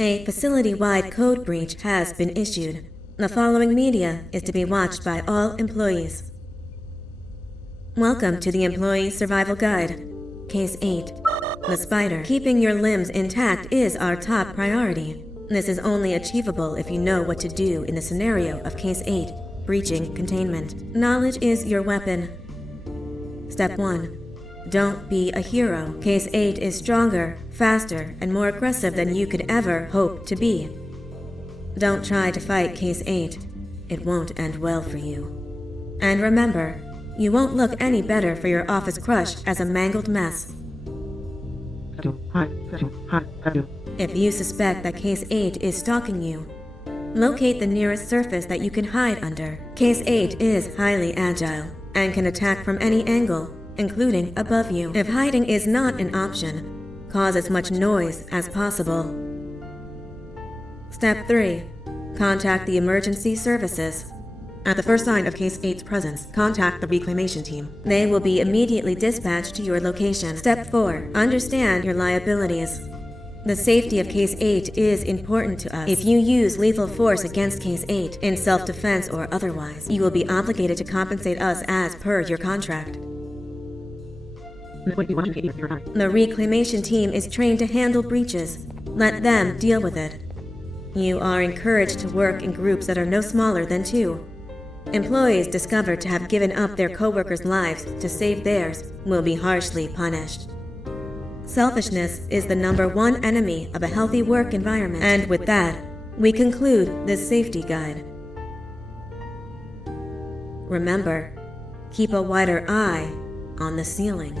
A facility-wide code breach has been issued. The following media is to be watched by all employees. Welcome to the Employee Survival Guide, Case 8. the spider. Keeping your limbs intact is our top priority. This is only achievable if you know what to do in the scenario of Case 8, breaching containment. Knowledge is your weapon. Step 1. Don't be a hero. Case 8 is stronger, faster, and more aggressive than you could ever hope to be. Don't try to fight Case 8. It won't end well for you. And remember, you won't look any better for your office crush as a mangled mess. If you suspect that Case 8 is stalking you, locate the nearest surface that you can hide under. Case 8 is highly agile and can attack from any angle, including above you. If hiding is not an option, cause as much noise as possible. Step 3. Contact the emergency services. At the first sign of Case 8's presence, contact the reclamation team. They will be immediately dispatched to your location. Step 4. Understand your liabilities. The safety of Case 8 is important to us. If you use lethal force against Case 8, in self-defense or otherwise, you will be obligated to compensate us as per your contract. The reclamation team is trained to handle breaches. Let them deal with it. You are encouraged to work in groups that are no smaller than 2. Employees discovered to have given up their co-workers' lives to save theirs will be harshly punished. Selfishness is the #1 enemy of a healthy work environment. And with that, we conclude this safety guide. Remember, keep a wider eye on the ceiling.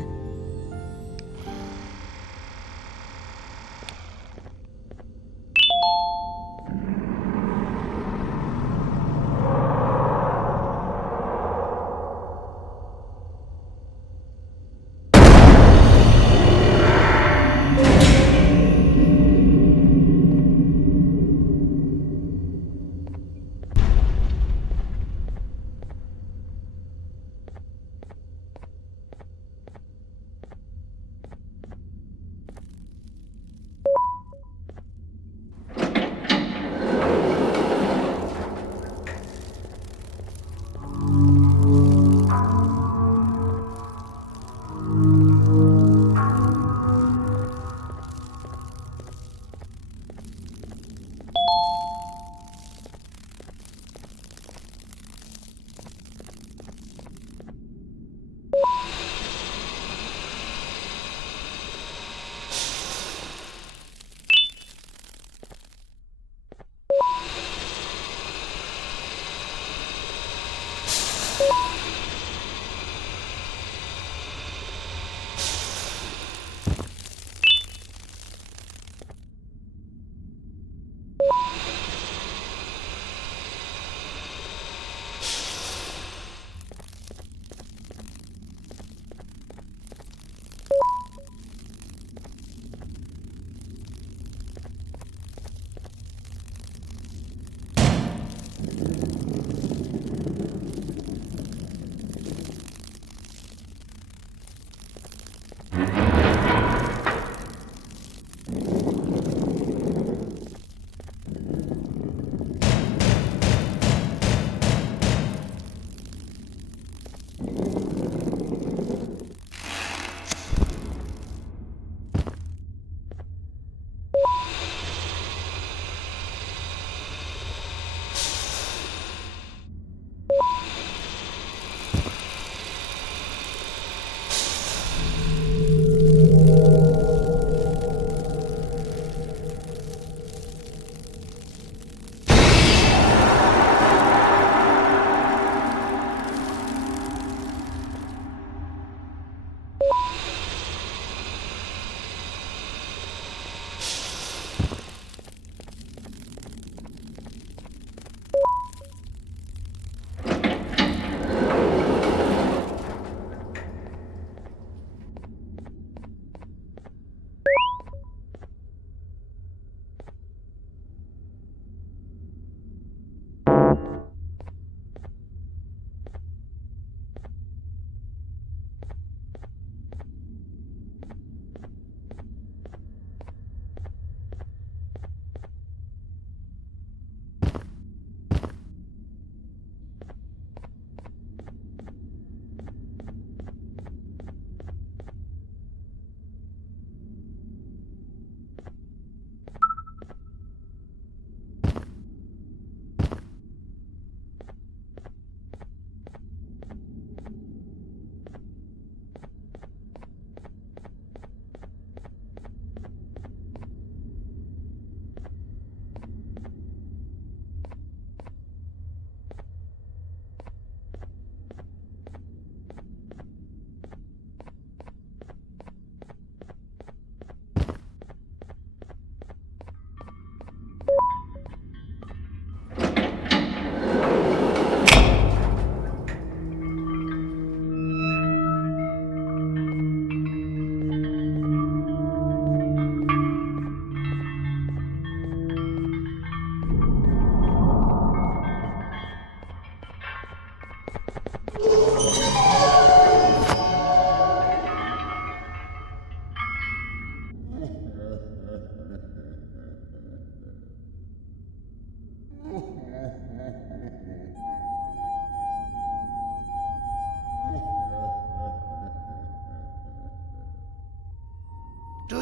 Do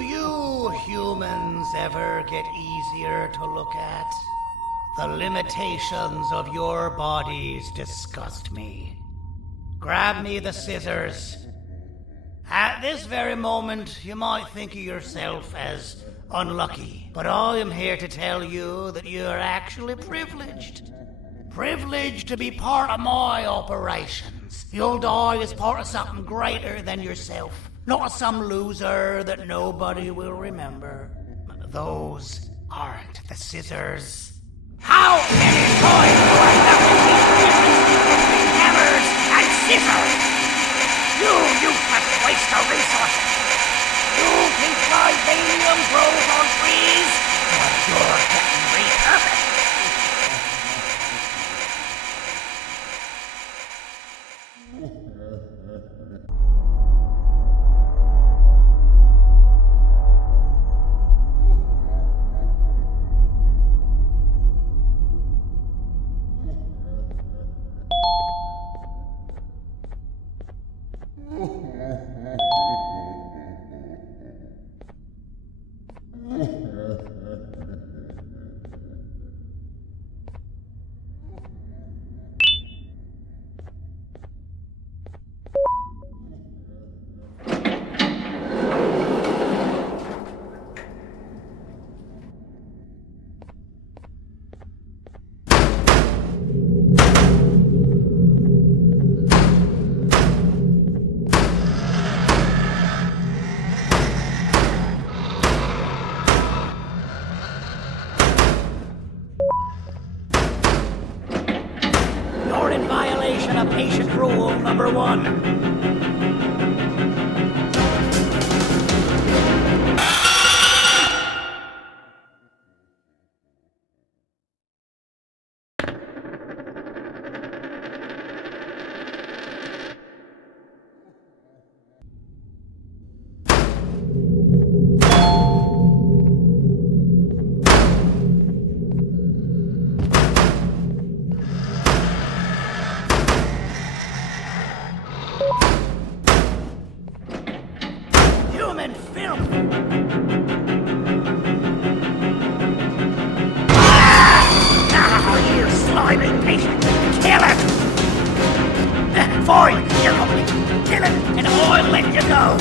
you humans ever get easier to look at? The limitations of your bodies disgust me. Grab me the scissors. At this very moment, you might think of yourself as unlucky, but I am here to tell you that you are actually privileged. Privileged to be part of my operations. You'll die as part of something greater than yourself, not some loser that nobody will remember. Those aren't the scissors. How many times do I have to keep between hammers and scissors? You useless waste of resources! You think vibranium grows on trees? But you're getting repurposed! Patient rule number 1. Human filth! You slimy patient! Kill it! Fine, you're going to kill it, and I'll let you go!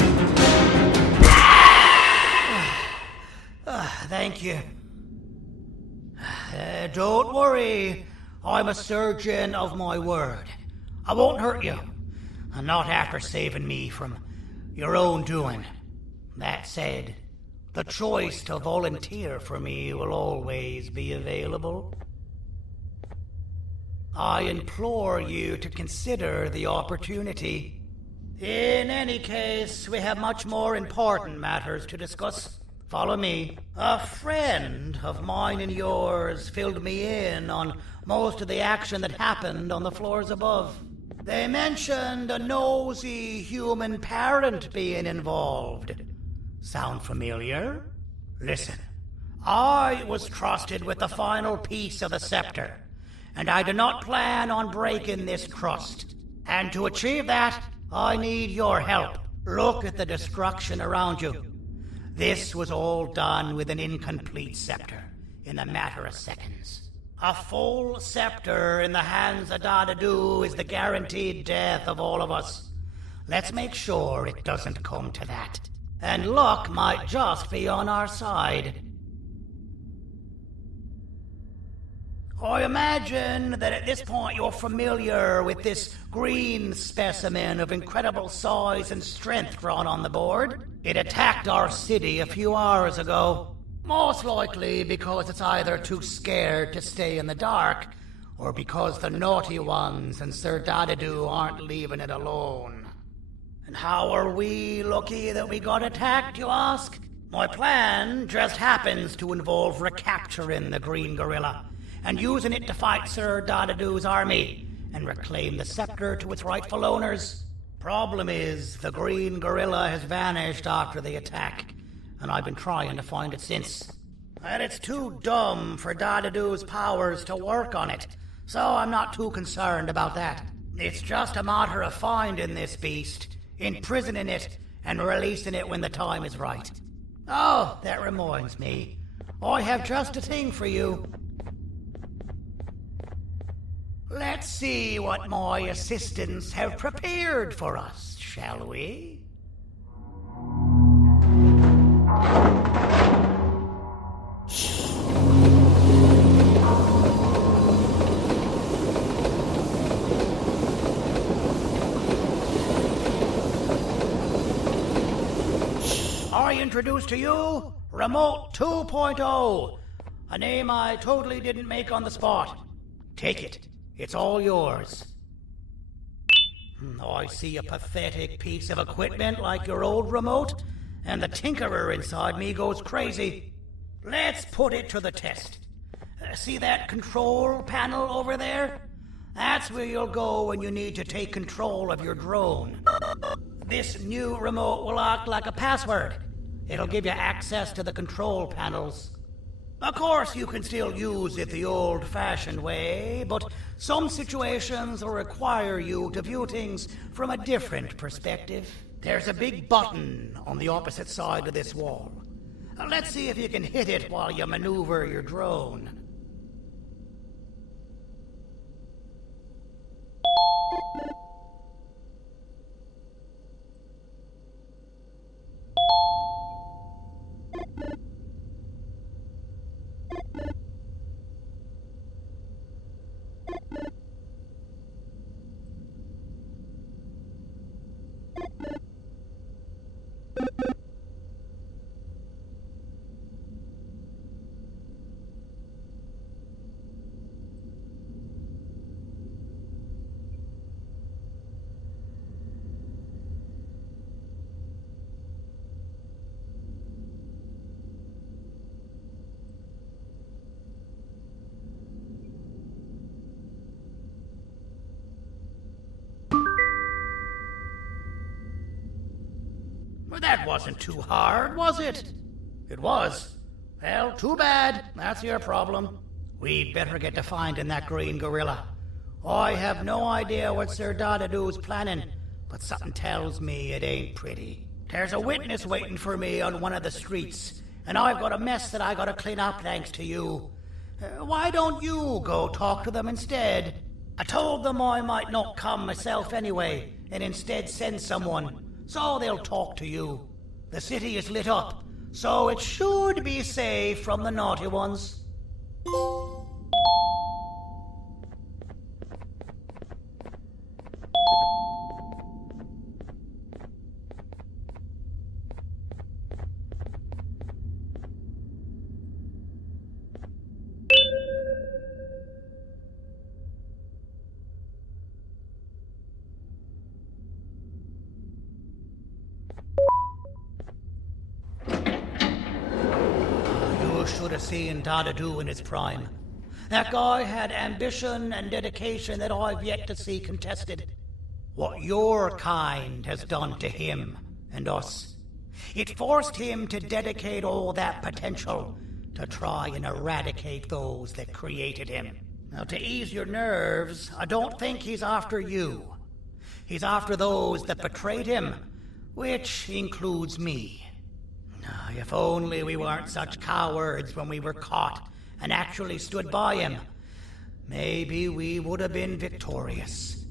Thank you. Don't worry, I'm a surgeon of my word. I won't hurt you, and not after saving me from your own doing. That said, the choice to volunteer for me will always be available. I implore you to consider the opportunity. In any case, we have much more important matters to discuss. Follow me. A friend of mine and yours filled me in on most of the action that happened on the floors above. They mentioned a nosy human parent being involved. Sound familiar? Listen, I was trusted with the final piece of the scepter, and I do not plan on breaking this trust. And to achieve that, I need your help. Look at the destruction around you. This was all done with an incomplete scepter, in a matter of seconds. A full scepter in the hands of Dadadu is the guaranteed death of all of us. Let's make sure it doesn't come to that. And luck might just be on our side. I imagine that at this point you're familiar with this green specimen of incredible size and strength drawn on the board. It attacked our city a few hours ago. Most likely because it's either too scared to stay in the dark, or because the naughty ones and Sir Dadadu aren't leaving it alone. And how are we lucky that we got attacked, you ask? My plan just happens to involve recapturing the green gorilla and using it to fight Sir Dadadu's army, and reclaim the scepter to its rightful owners. Problem is, the green gorilla has vanished after the attack, and I've been trying to find it since. And it's too dumb for Dadadu's powers to work on it, so I'm not too concerned about that. It's just a matter of finding this beast, imprisoning it, and releasing it when the time is right. Oh, that reminds me. I have just a thing for you. Let's see what my assistants have prepared for us, shall we? I introduce to you Remote 2.0, a name I totally didn't make on the spot. Take it. It's all yours. I see a pathetic piece of equipment like your old remote, and the tinkerer inside me goes crazy. Let's put it to the test. See that control panel over there? That's where you'll go when you need to take control of your drone. This new remote will act like a password. It'll give you access to the control panels. Of course, you can still use it the old-fashioned way, but some situations will require you to view things from a different perspective. There's a big button on the opposite side of this wall. Let's see if you can hit it while you maneuver your drone. Well, that wasn't too hard, was it? It was. Well, too bad. That's your problem. We'd better get to finding that green gorilla. I have no idea what Sir Dadadu's planning, but something tells me it ain't pretty. There's a witness waiting for me on one of the streets, and I've got a mess that I gotta clean up thanks to you. Why don't you go talk to them instead? I told them I might not come myself anyway, and instead send someone, so they'll talk to you. The city is lit up, so it should be safe from the naughty ones. You should have seen Dadadu in his prime. That guy had ambition and dedication that I've yet to see contested. What your kind has done to him and us. It forced him to dedicate all that potential to try and eradicate those that created him. Now, to ease your nerves, I don't think he's after you. He's after those that betrayed him, which includes me. If only we weren't such cowards when we were caught and actually stood by him, maybe we would have been victorious.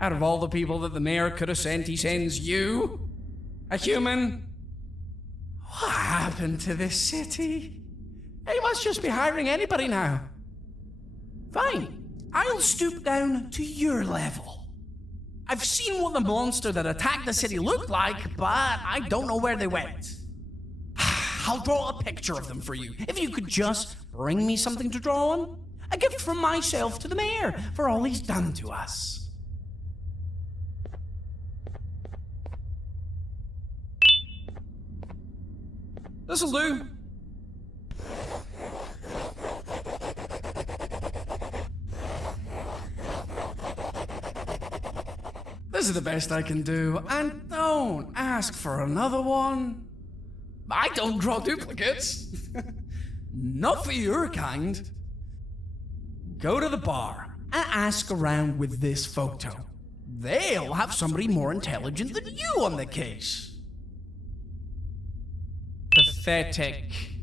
Out of all the people that the mayor could have sent, he sends you? A human? What happened to this city? He must just be hiring anybody now. Fine, I'll stoop down to your level. I've seen what the monster that attacked the city looked like, but I don't know where they went. I'll draw a picture of them for you, if you could just bring me something to draw on. A gift from myself to the mayor for all he's done to us. This'll do. This is the best I can do, and don't ask for another one. I don't draw duplicates. Not for your kind. Go to the bar and ask around with this photo. They'll have somebody more intelligent than you on the case. Pathetic.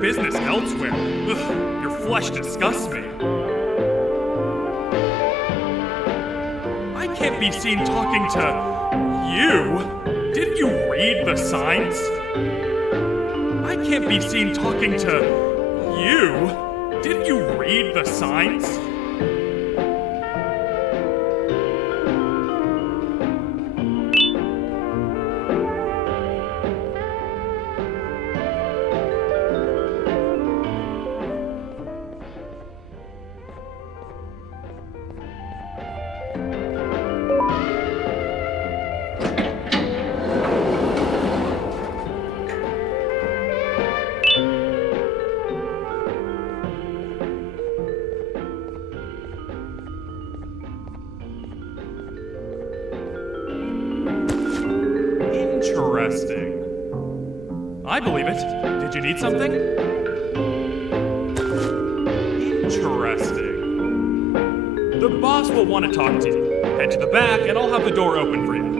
Business elsewhere. Ugh, your flesh disgusts me. I can't be seen talking to you. Didn't you read the signs? I can't be seen talking to you. Didn't you read the signs? Interesting. I believe it. Did you need something? Interesting. The boss will want to talk to you. Head to the back and I'll have the door open for you.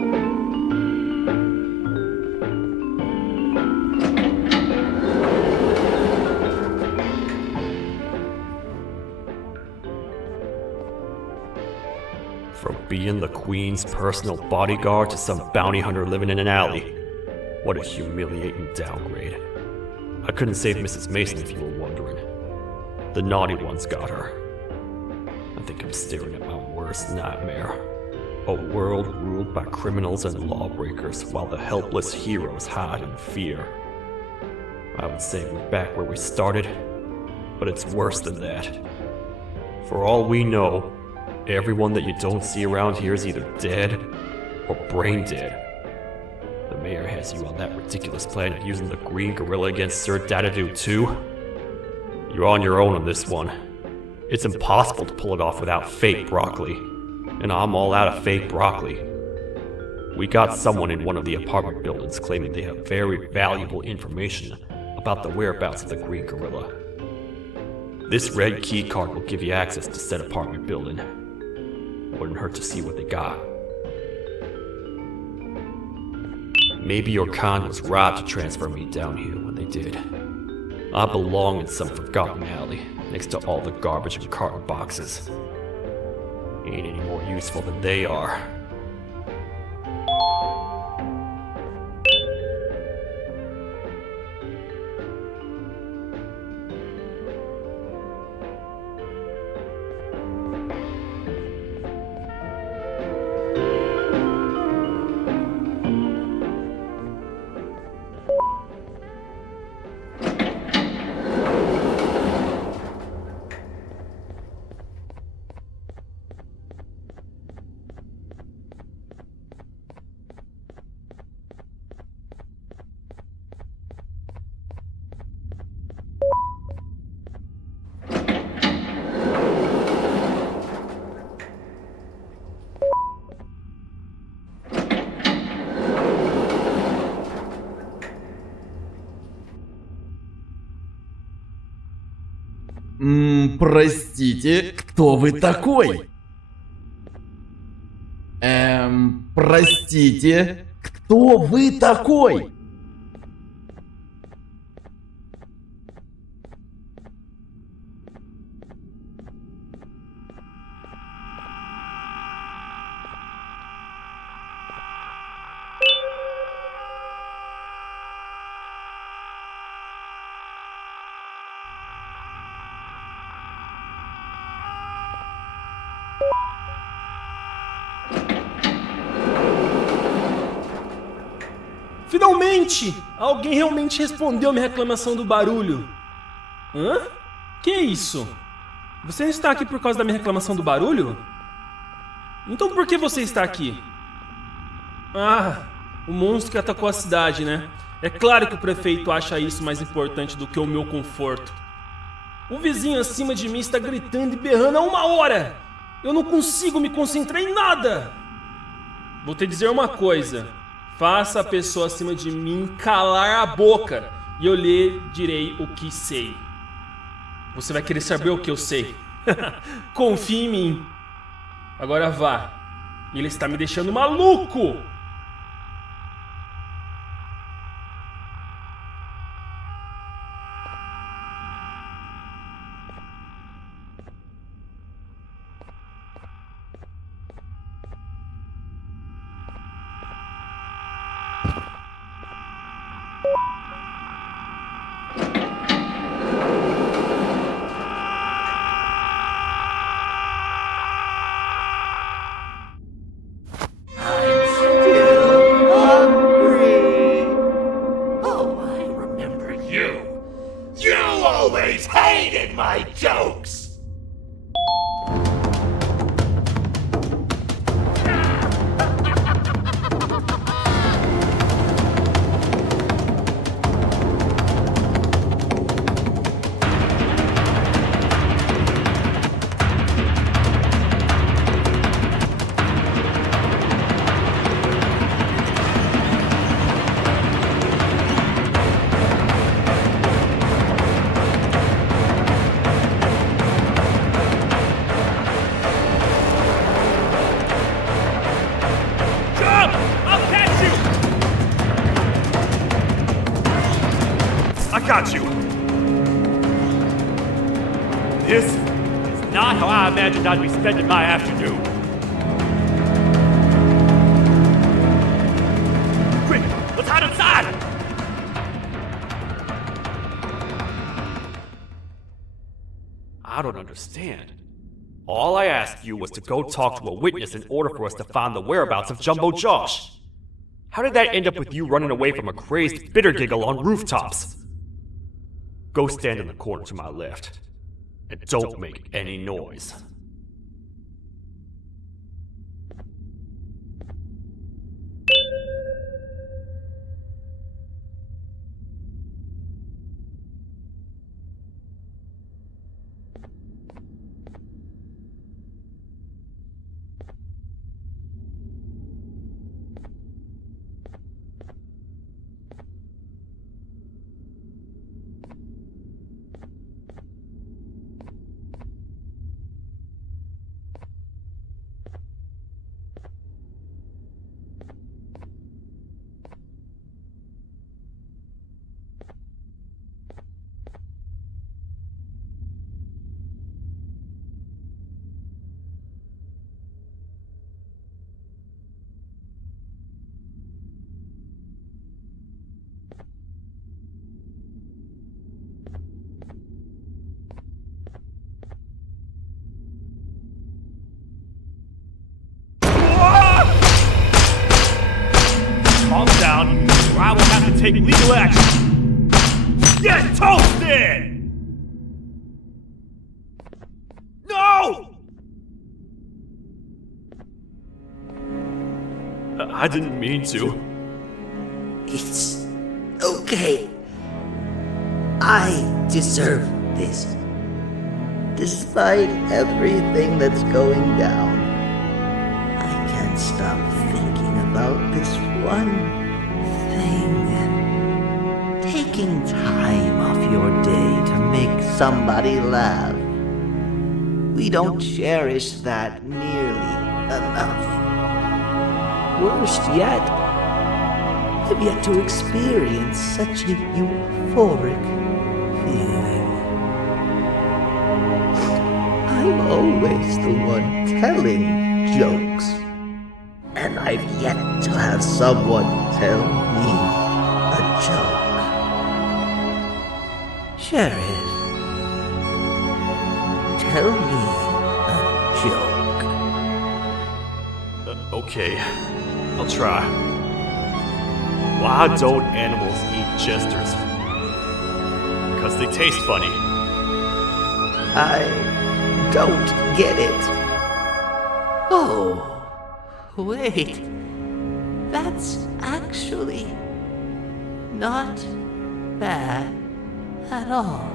From being the Queen's personal bodyguard to some bounty hunter living in an alley. What a humiliating downgrade. I couldn't save Mrs. Mason if you were wondering. The naughty ones got her. I think I'm staring at my worst nightmare. A world ruled by criminals and lawbreakers while the helpless heroes hide in fear. I would say we're back where we started, but it's worse than that. For all we know, everyone that you don't see around here is either dead or brain dead. The mayor has you on that ridiculous plan of using the green gorilla against Sir Dadadoo too. You're on your own on this one. It's impossible to pull it off without fake broccoli. And I'm all out of fake broccoli. We got someone in one of the apartment buildings claiming they have very valuable information about the whereabouts of the green gorilla. This red key card will give you access to said apartment building. Wouldn't hurt to see what they got. Maybe your con was right to transfer me down here when they did. I belong in some forgotten alley, next to all the garbage and carton boxes. Ain't any more useful than they are. Простите, кто вы такой? Простите, кто вы такой? Finalmente! Alguém realmente respondeu minha reclamação do barulho. Hã? Que é isso? Você não está aqui por causa da minha reclamação do barulho? Então por que você está aqui? Ah, o monstro que atacou a cidade, né? É claro que o prefeito acha isso mais importante do que o meu conforto. O vizinho acima de mim está gritando e berrando há 1 hora! Eu não consigo me concentrar em nada! Vou te dizer uma coisa. Faça a pessoa acima de mim calar a boca e eu lhe direi o que sei. Você vai querer saber o que eu sei. Confie em mim. Agora vá. Ele está me deixando maluco. imagined I'd be spending my afternoon. Quick, let's hide inside! I don't understand. All I asked you was to go talk to a witness in order for us to find the whereabouts of Jumbo Josh. How did that end up with you running away from a crazed bitter giggle on rooftops? Go stand in the corner to my left. And don't make any noise. Calm down, or I will have to take legal action. Get toasted! No! I didn't mean to. It's okay. I deserve this. Despite everything that's going down, I can't stop thinking about this one thing. Taking time off your day to make somebody laugh. We don't cherish that nearly enough. Worst yet, I've yet to experience such a euphoric feeling. I'm always the one telling jokes, and I've yet to have someone tell me a joke. Sheriff, tell me a joke. Okay, I'll try. Why don't animals eat jesters? Because they taste funny. I don't get it. Oh, wait. That's actually not bad at all.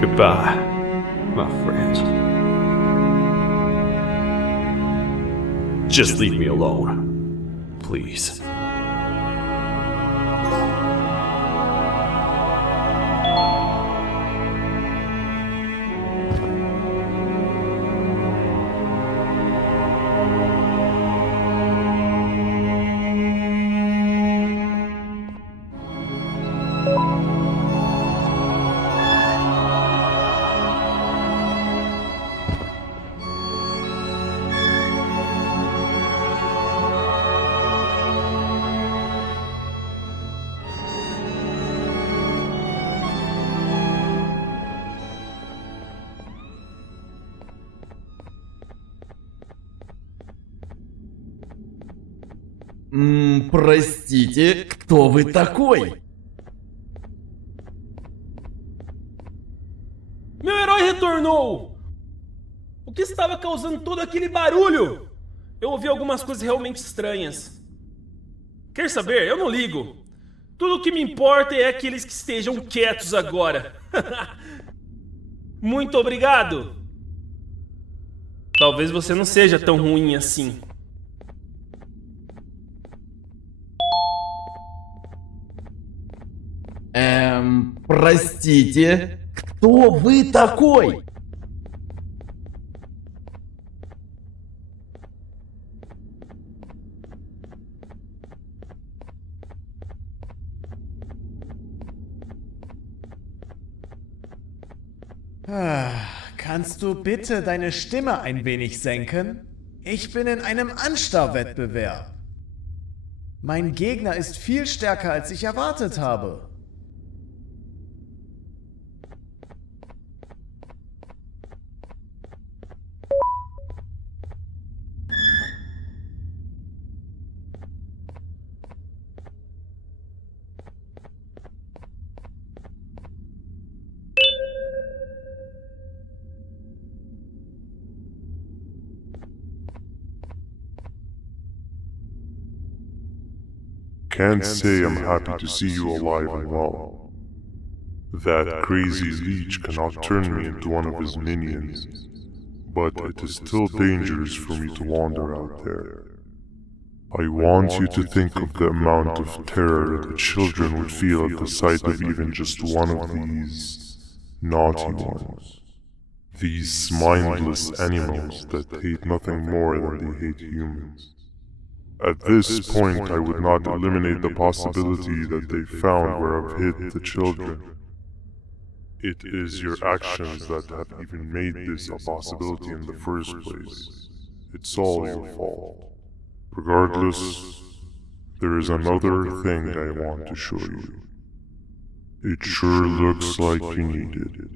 Goodbye, my friend. Just leave me alone, please. Простите, кто вы такой? Meu herói retornou! O que estava causando todo aquele barulho? Eu ouvi algumas coisas realmente estranhas. Quer saber? Eu não ligo. Tudo o que me importa é aqueles que estejam quietos agora. Muito obrigado! Talvez você não seja tão ruim assim. Простите, кто вы такой? Kannst du bitte deine Stimme ein wenig senken? Ich bin in einem Anstarrwettbewerb. Mein Gegner ist viel stärker, als ich erwartet habe. Can't say I'm happy to see you alive and well. That crazy leech cannot turn me into one of his minions, but it is still dangerous for me to wander out there. I want you to think of the amount of terror the children would feel at the sight of even just one of these naughty ones. These mindless animals that hate nothing more than they hate humans. At this point, I would not eliminate the possibility that they found where I've hid the children. It is your actions that have even made this a possibility in the first place. It's all your fault. Regardless, there is another thing I want to show you. It sure looks like you need it.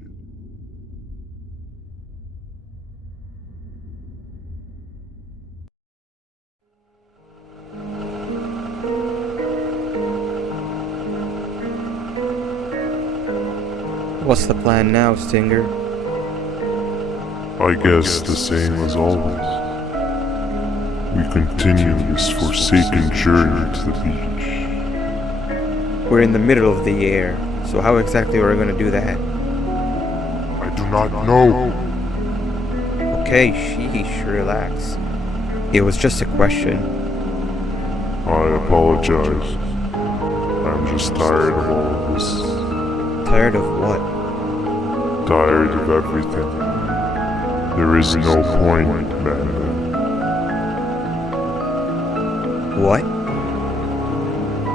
What's the plan now, Stinger? I guess the same as always. We continue this forsaken journey to the beach. We're in the middle of the air, so how exactly are we going to do that? I do not know. Okay, sheesh, relax. It was just a question. I apologize. I'm just tired of all of this. Tired of what? Tired of everything. There is no point, Banban. What?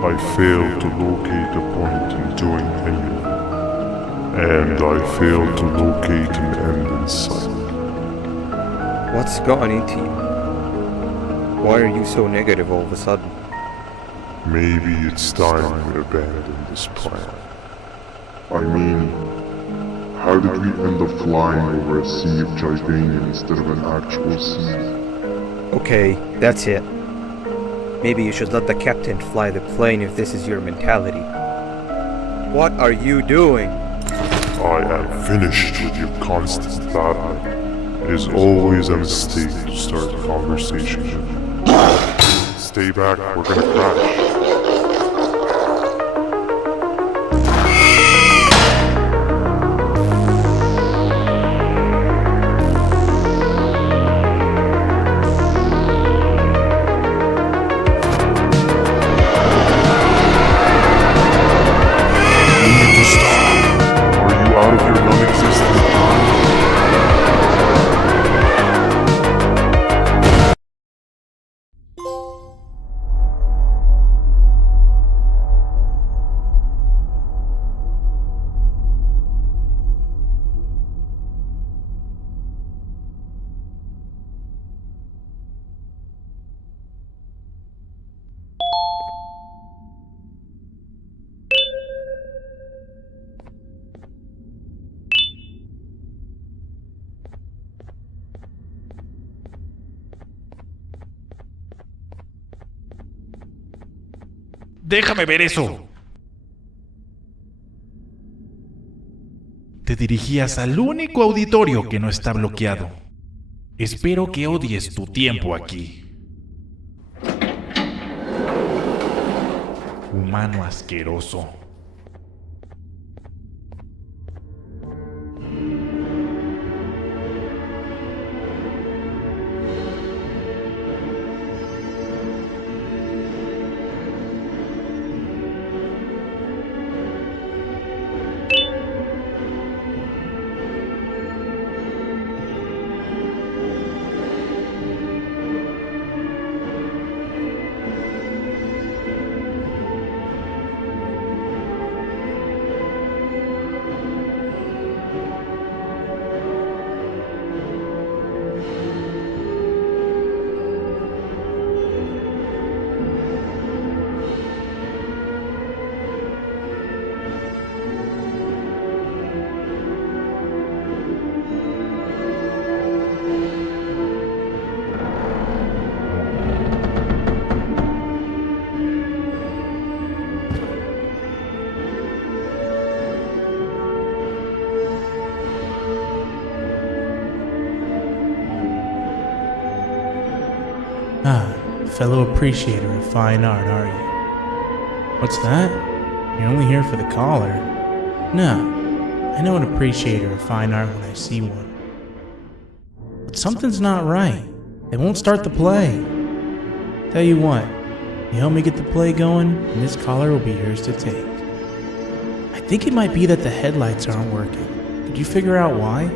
I failed to locate a point in doing anything. And I failed to locate an end in sight. What's gotten into you? Why are you so negative all of a sudden? Maybe it's time we abandon this plan. I mean, how did we end up flying over a sea of Jordanian instead of an actual sea? Okay, that's it. Maybe you should let the captain fly the plane if this is your mentality. What are you doing? I am finished with your constant battling. It is always a mistake to start a conversation. Stay back, we're gonna crash. Déjame ver eso. Te dirigías al único auditorio que no está bloqueado. Espero que odies tu tiempo aquí. Humano asqueroso. Ah, fellow appreciator of fine art, are you? What's that? You're only here for the collar? No, I know an appreciator of fine art when I see one. But something's not right. They won't start the play. Tell you what, you help me get the play going, and this collar will be yours to take. I think it might be that the headlights aren't working. Could you figure out why?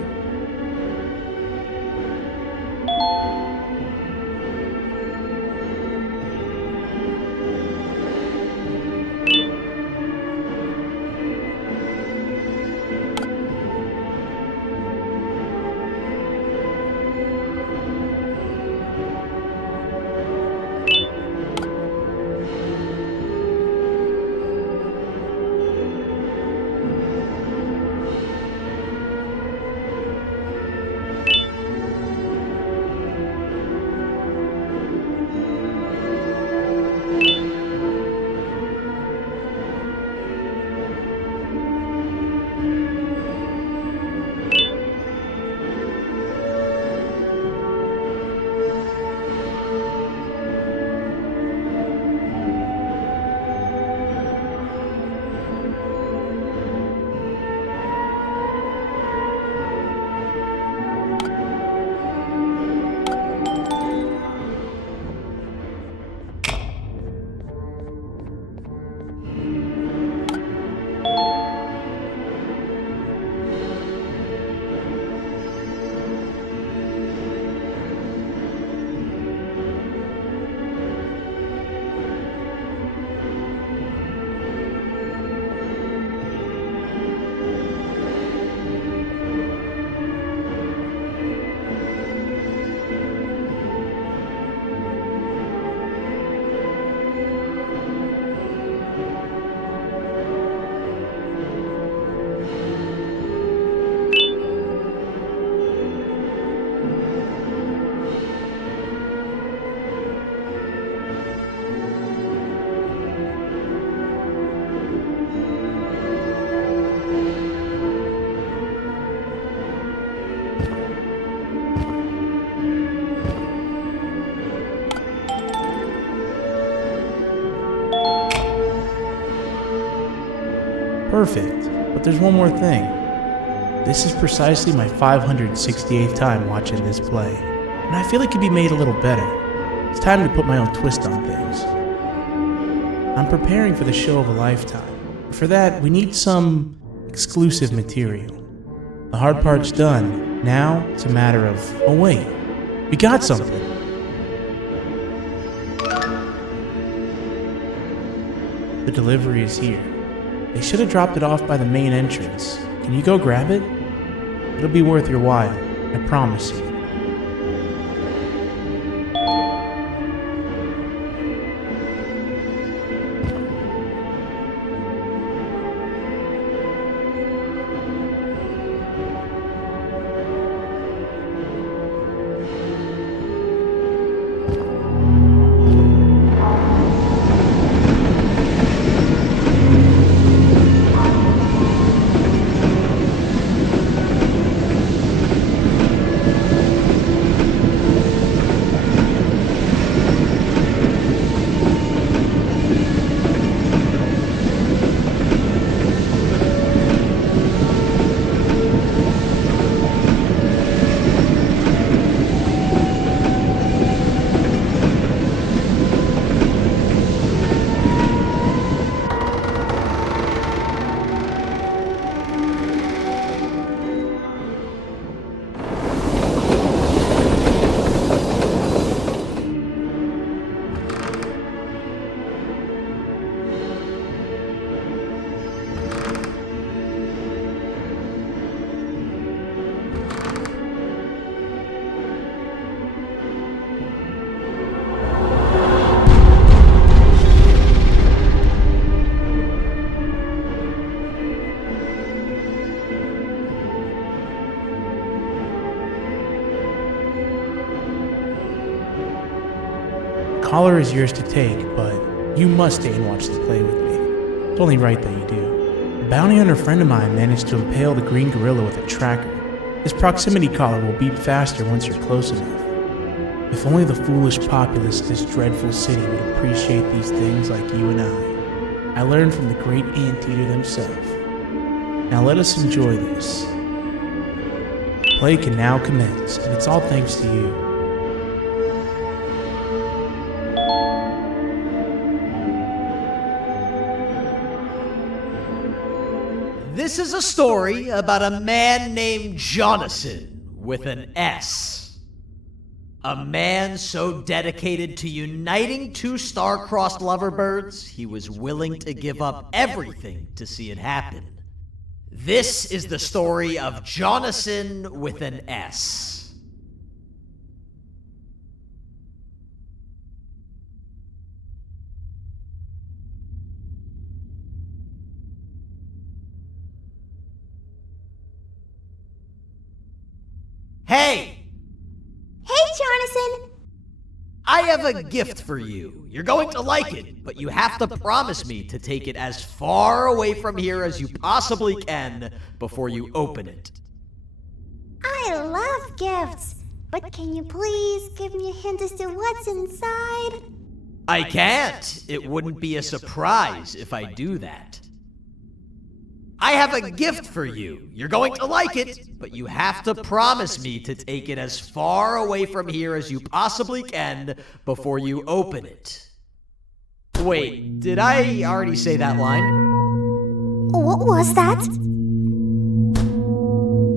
Perfect, but there's one more thing. This is precisely my 568th time watching this play, and I feel it could be made a little better. It's time to put my own twist on things. I'm preparing for the show of a lifetime. For that, we need some exclusive material. The hard part's done. Now, it's a matter of, oh wait, we got something. The delivery is here. They should have dropped it off by the main entrance. Can you go grab it? It'll be worth your while, I promise you. Collar is yours to take, but you must stay and watch the play with me. It's only right that you do. A bounty hunter friend of mine managed to impale the green gorilla with a tracker. This proximity collar will beep faster once you're close enough. If only the foolish populace of this dreadful city would appreciate these things like you and I learned from the great anteater himself. Now let us enjoy this. Play can now commence, and it's all thanks to you. This is a story about a man named Jonathan with an S. A man so dedicated to uniting two star-crossed loverbirds, he was willing to give up everything to see it happen. This is the story of Jonathan with an S. Hey! Hey, Jonathan! I have a gift for you. You're going to like it, but you have to promise me to take it as far away from here as you possibly can before you open it. I love gifts, but can you please give me a hint as to what's inside? I can't. It wouldn't be a surprise if I do that. I have a gift for you. You're going to like it, but you have to promise me to take it as far away from here as you possibly can before you open it. Wait, did I already say that line? What was that?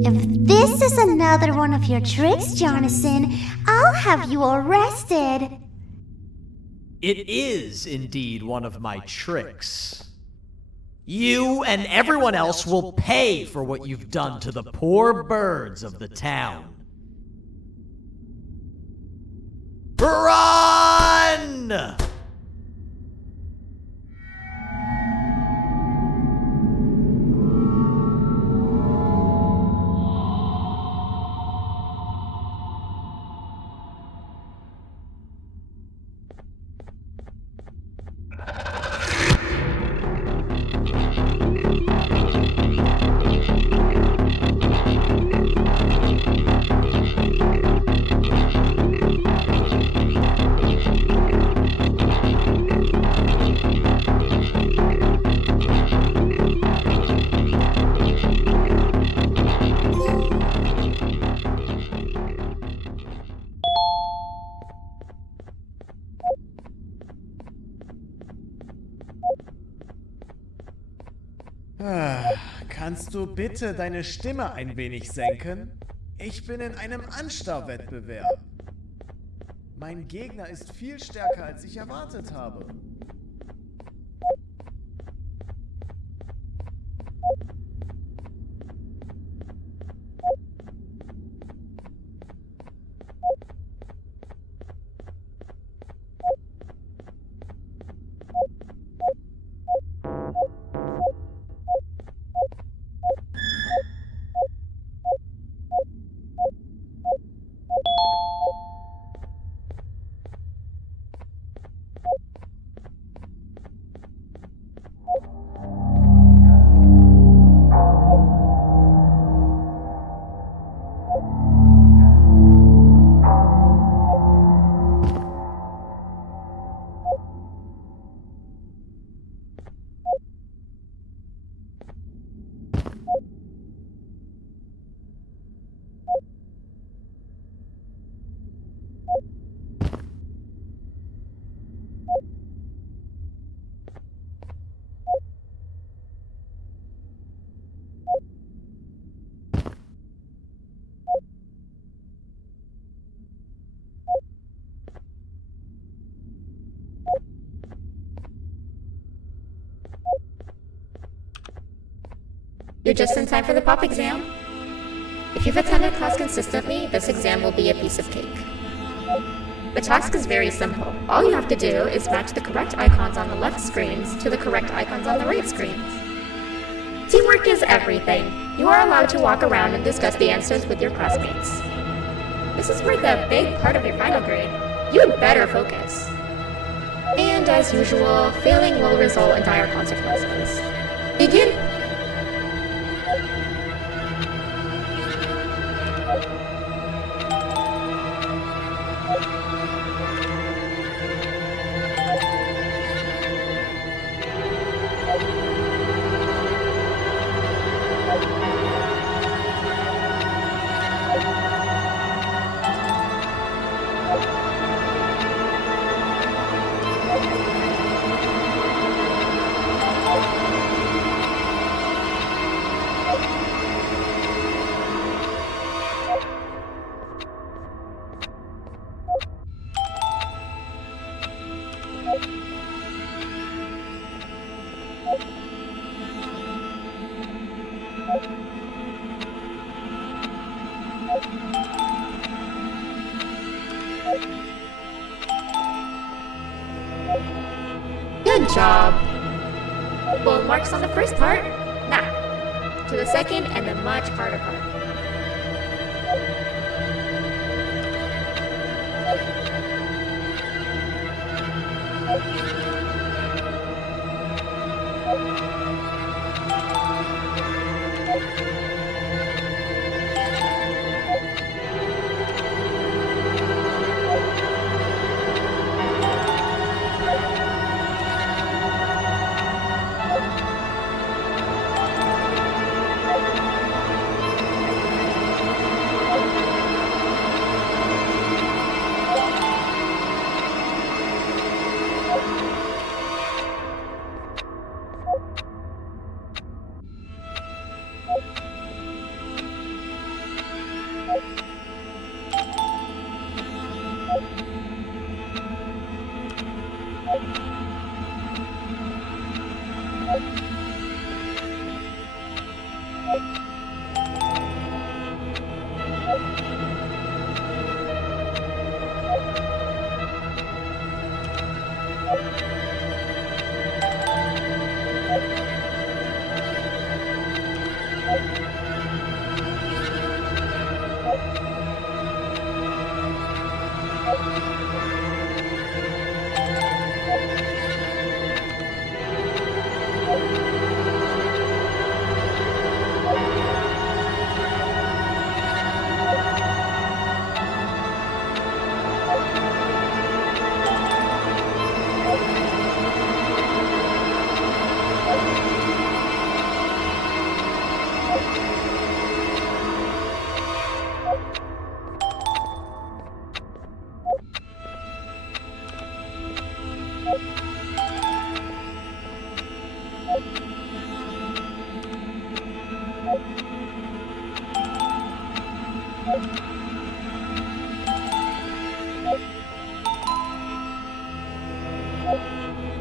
If this is another one of your tricks, Jonathan, I'll have you arrested. It is indeed one of my tricks. You and everyone else will pay for what you've done to the poor birds of the town. Run! Kannst du bitte deine Stimme ein wenig senken? Ich bin in einem Anstarrwettbewerb. Mein Gegner ist viel stärker, als ich erwartet habe. You're just in time for the pop exam. If you've attended class consistently, this exam will be a piece of cake. The task is very simple. All you have to do is match the correct icons on the left screens to the correct icons on the right screens. Teamwork is everything. You are allowed to walk around and discuss the answers with your classmates. This is worth a big part of your final grade. You had better focus. And as usual, failing will result in dire consequences. Begin. Good job. Full marks on the first part. Now, to the second and the much harder part.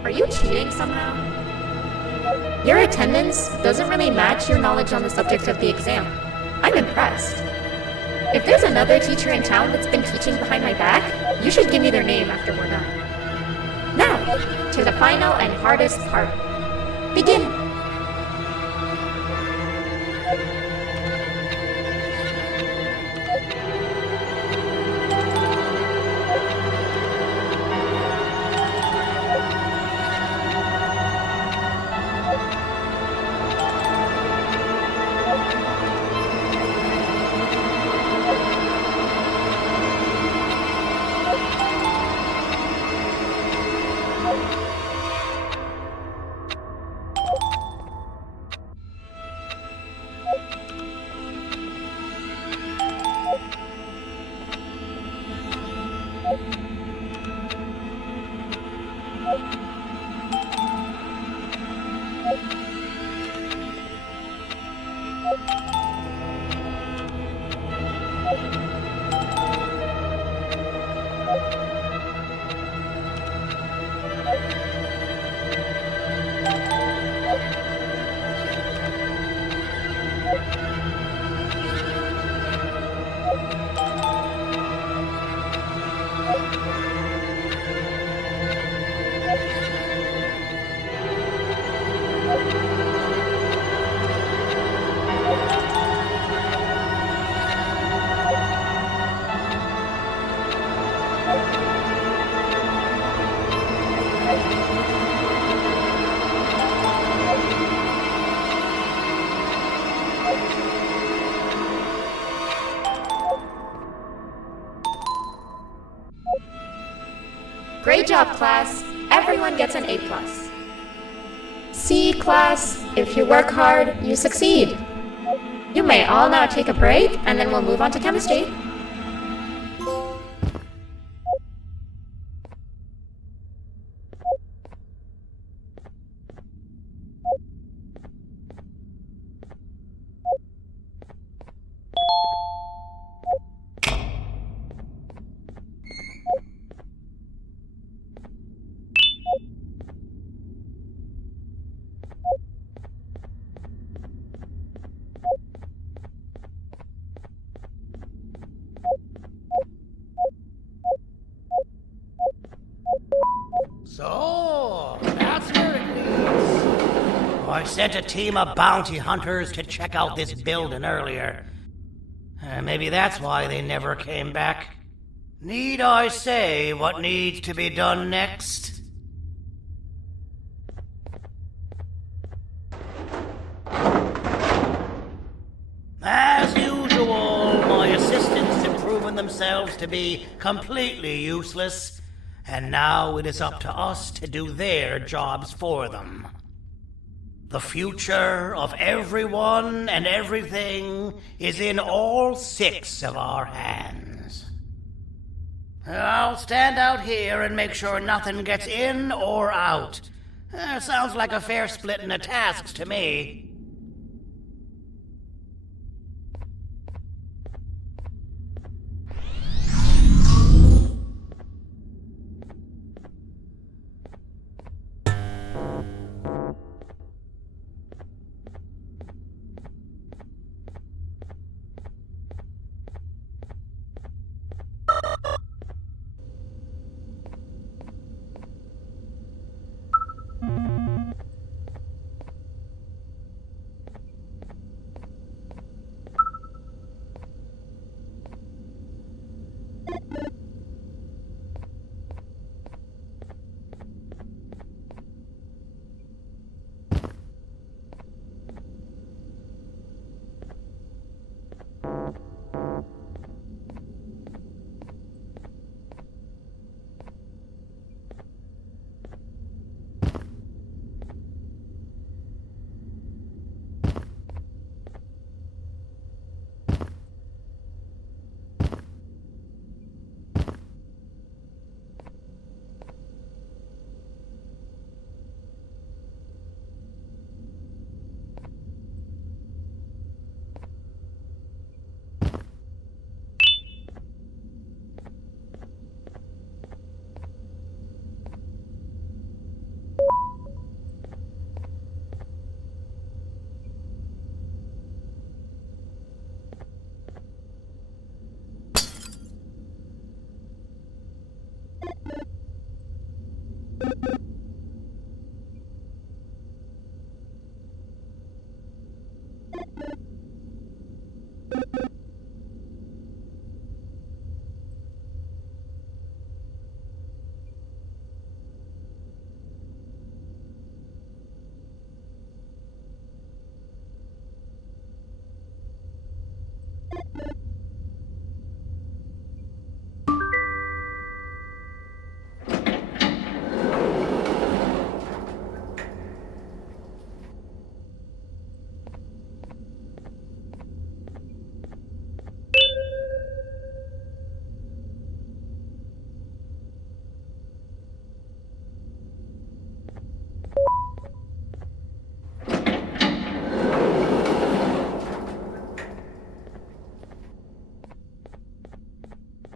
Are you cheating somehow? Your attendance doesn't really match your knowledge on the subject of the exam. I'm impressed. If there's another teacher in town that's been teaching behind my back, you should give me their name after we're done. Now, to the final and hardest part. Begin! Great job, class. Everyone gets an A+. C class, if you work hard, you succeed. You may all now take a break, and then we'll move on to chemistry. So, that's where it leads. I sent a team of bounty hunters to check out this building earlier. Maybe that's why they never came back. Need I say what needs to be done next? As usual, my assistants have proven themselves to be completely useless, and now it is up to us to do their jobs for them. The future of everyone and everything is in all 6 of our hands. I'll stand out here and make sure nothing gets in or out. Sounds like a fair splitting of tasks to me.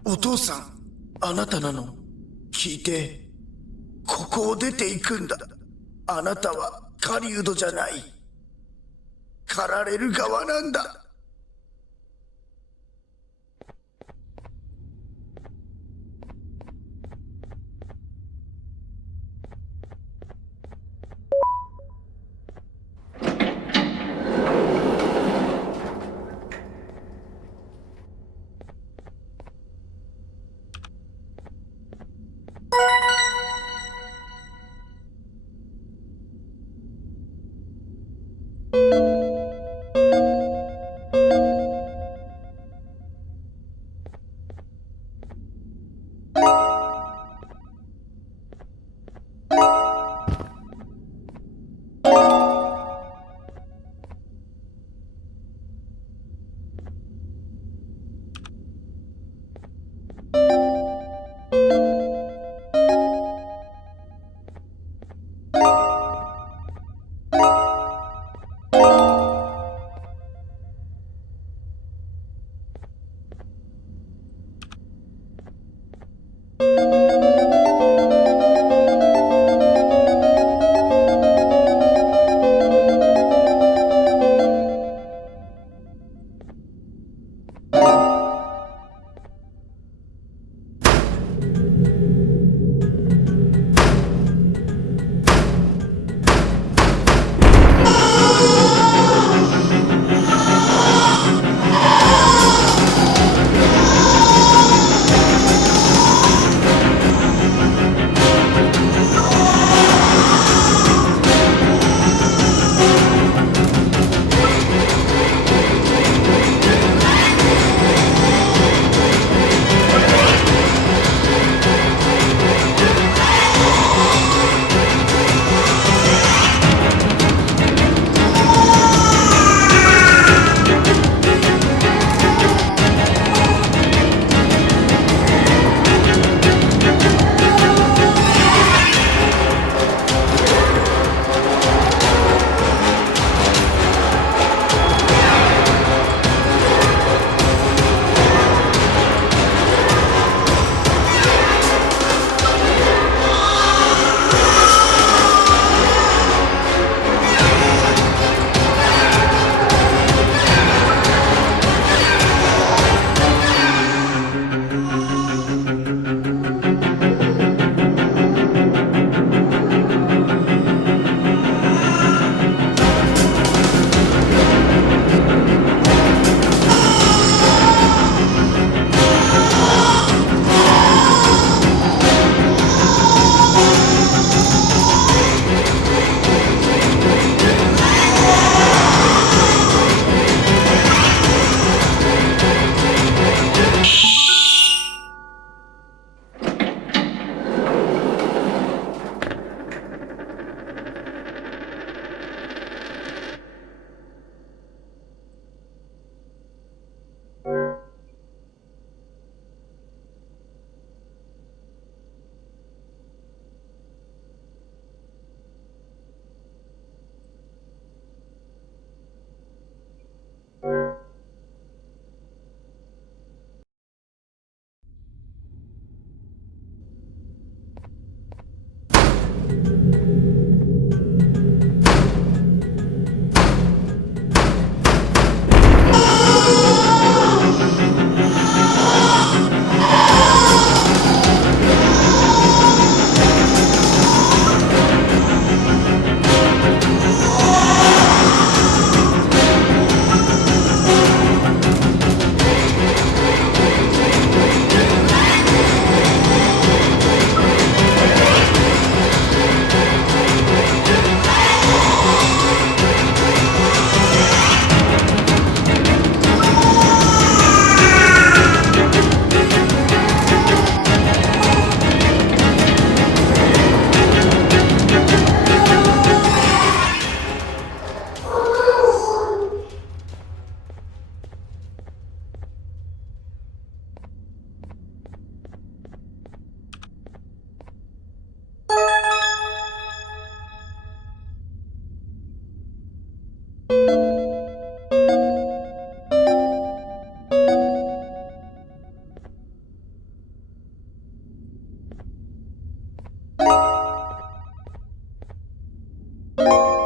お父さん、あなたなの？聞いて、ここを出ていくんだ。あなたは狩人じゃない。狩られる側なんだ。you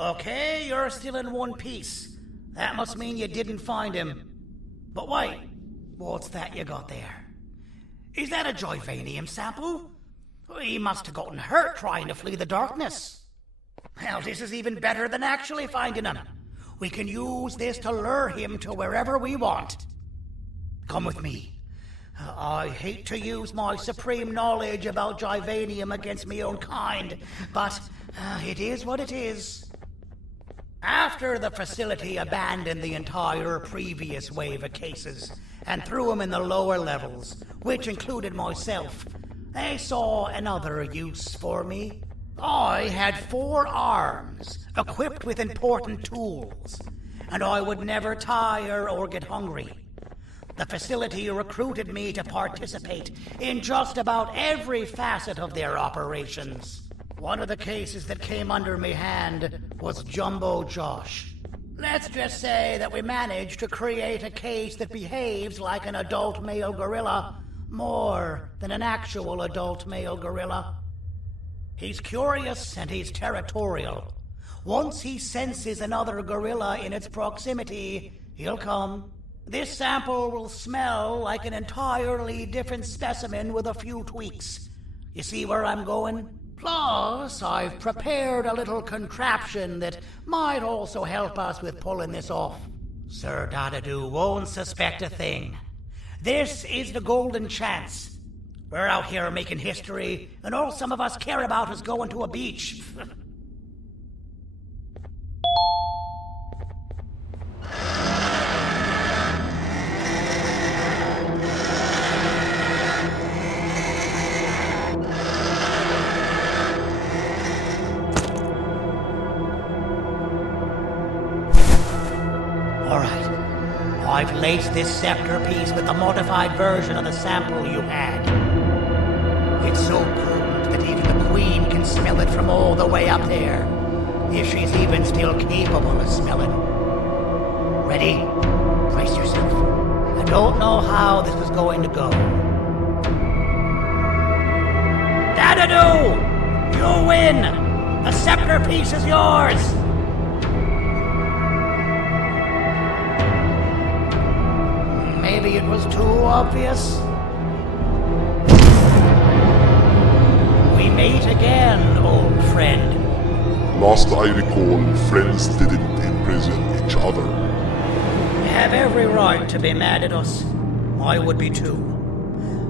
Okay, you're still in one piece. That must mean you didn't find him. But wait, what's that you got there? Is that a Joyvanium sample? He must have gotten hurt trying to flee the darkness. Well, this is even better than actually finding him. We can use this to lure him to wherever we want. Come with me. I hate to use my supreme knowledge about Joyvanium against my own kind, but it is what it is. After the facility abandoned the entire previous wave of cases and threw them in the lower levels, which included myself, they saw another use for me. I had 4 arms, equipped with important tools, and I would never tire or get hungry. The facility recruited me to participate in just about every facet of their operations. One of the cases that came under me hand was Jumbo Josh. Let's just say that we managed to create a case that behaves like an adult male gorilla, more than an actual adult male gorilla. He's curious and he's territorial. Once he senses another gorilla in its proximity, he'll come. This sample will smell like an entirely different specimen with a few tweaks. You see where I'm going? Plus, I've prepared a little contraption that might also help us with pulling this off. Sir Dadadoo won't suspect a thing. This is the golden chance. We're out here making history, and all some of us care about is going to a beach. I've laced this scepter piece with the modified version of the sample you had. It's so potent that even the Queen can smell it from all the way up there, if she's even still capable of smelling. Ready? Brace yourself. I don't know how this is going to go. Dadadoo! You win! The scepter piece is yours! Maybe it was too obvious. We meet again, old friend. Last I recall, friends didn't imprison each other. You have every right to be mad at us. I would be too.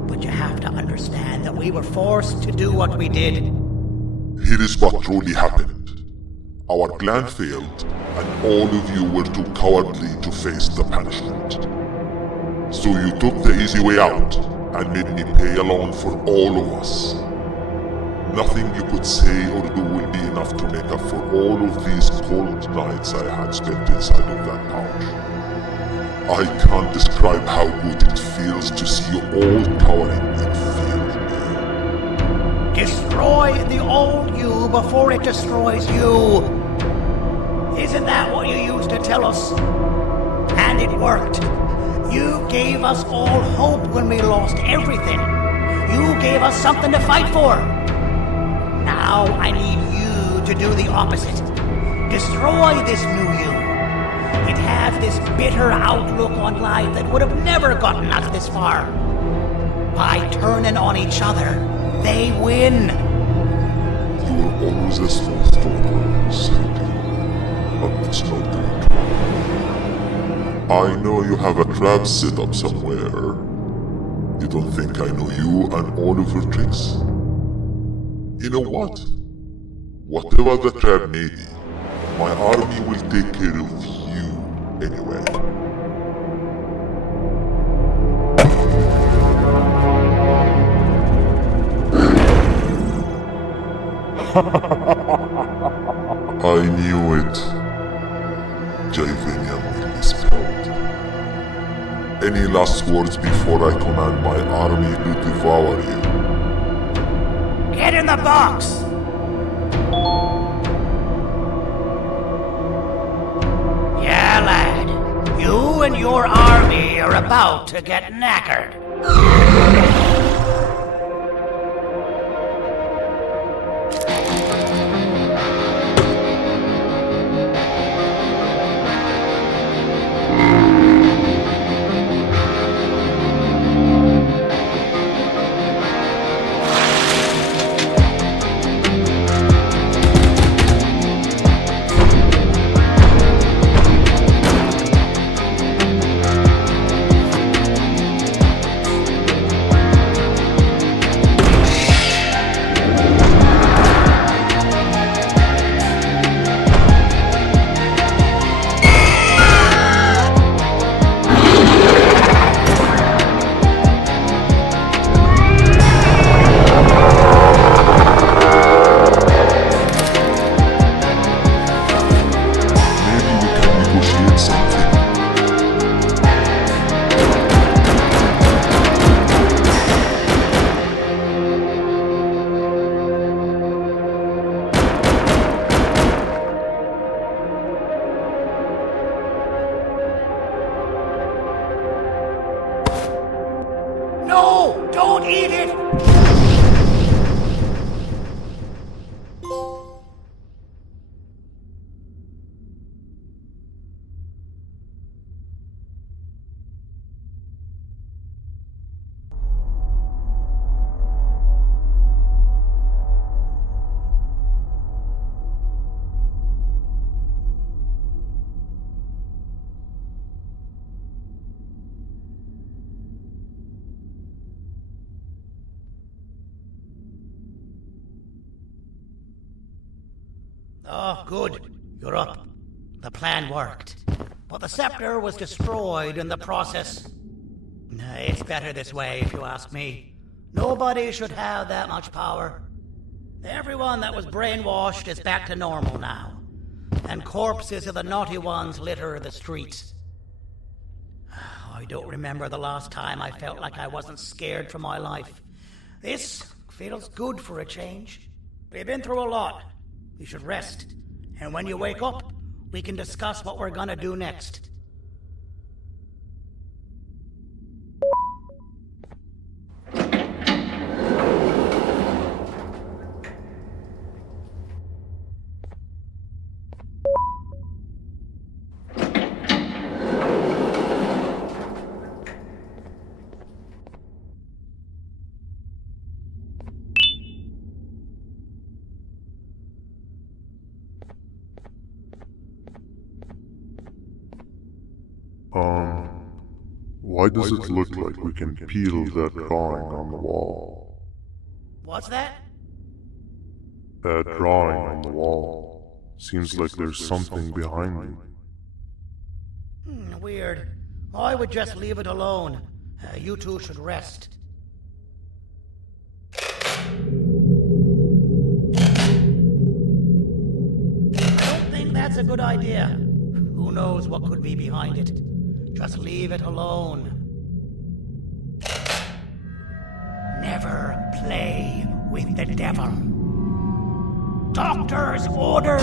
But you have to understand that we were forced to do what we did. Here is what truly happened. Our plan failed, and all of you were too cowardly to face the punishment. So you took the easy way out, and made me pay along for all of us. Nothing you could say or do will be enough to make up for all of these cold nights I had spent inside of that pouch. I can't describe how good it feels to see you all cowering in fear. Destroy the old you before it destroys you. Isn't that what you used to tell us? And it worked. You gave us all hope when we lost everything. You gave us something to fight for. Now I need you to do the opposite. Destroy this new you. It has this bitter outlook on life that would have never gotten us this far. By turning on each other, they win. You were always a small stalker, Sandy. But it's not good. I know you have a trap set up somewhere. You don't think I know you and all of your tricks? You know what? Whatever the trap may be, my army will take care of you anyway. I knew it. Joyvanium will be spelled. Any last words before I command my army to devour you? Get in the box! Yeah, lad. You and your army are about to get knackered. Eat it! Oh, good. You're up. The plan worked. But the scepter was destroyed in the process. It's better this way, if you ask me. Nobody should have that much power. Everyone that was brainwashed is back to normal now. And corpses of the naughty ones litter the streets. I don't remember the last time I felt like I wasn't scared for my life. This feels good for a change. We've been through a lot. You should rest. And when you wake up, we can discuss what we're gonna do next. Why does it look like we can peel that drawing on the wall? What's that? That drawing on the wall. Seems like there's something behind it. Weird. I would just leave it alone. You two should rest. I don't think that's a good idea. Who knows what could be behind it? Just leave it alone. Never play with the devil. Doctor's orders!